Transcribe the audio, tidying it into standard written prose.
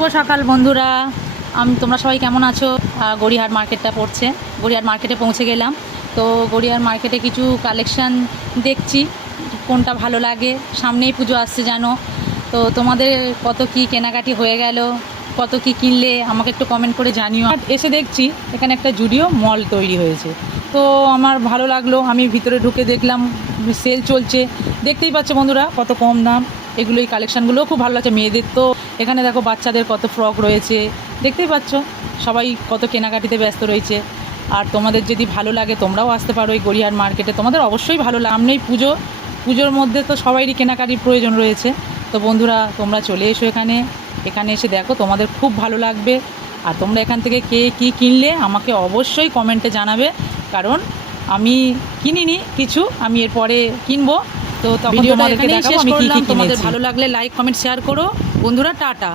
শুভ সকাল বন্ধুরা, তোমরা সবাই কেমন আছো? গড়িয়াহাট মার্কেটটা পড়ছে, গড়িয়াহাট মার্কেটে পৌঁছে গেলাম। তো গড়িয়াহাট মার্কেটে কিছু কালেকশান দেখছি, কোনটা ভালো লাগে। সামনেই পুজো আসছে জানো, তো তোমাদের কত কি কেনাকাটি হয়ে গেল, কত কি কিনলে আমাকে একটু কমেন্ট করে জানিও। এসে দেখছি এখানে একটা জুডিও মল তৈরি হয়েছে, তো আমার ভালো লাগলো। আমি ভিতরে ঢুকে দেখলাম সেল চলছে, দেখতেই পাচ্ছ বন্ধুরা কত কম দাম। এগুলো এই কালেকশানগুলোও খুব ভালো লাগছে মেয়েদের। তো এখানে দেখো বাচ্চাদের কত ফ্রক রয়েছে, দেখতেই পাচ্ছ সবাই কত কেনাকাটিতে ব্যস্ত রয়েছে। আর তোমাদের যদি ভালো লাগে তোমরাও আসতে পারো এই গড়িয়াহাট মার্কেটে, তোমাদের অবশ্যই ভালো লাগে। সামনেই পুজোর মধ্যে তো সবাইরই কেনাকাটির প্রয়োজন রয়েছে। তো বন্ধুরা তোমরা চলে এসো এখানে এসে দেখো, তোমাদের খুব ভালো লাগবে। আর তোমরা এখান থেকে কে কী কিনলে আমাকে অবশ্যই কমেন্টে জানাবে, কারণ আমি কিনিনি কিছু, আমি এরপরে কিনবো। তো তখন তোমাদেরকে দেখাবো আমি কী কী কিনেছি। তোমাদের ভালো লাগলে লাইক কমেন্ট শেয়ার করো বন্ধুরা। টাটা।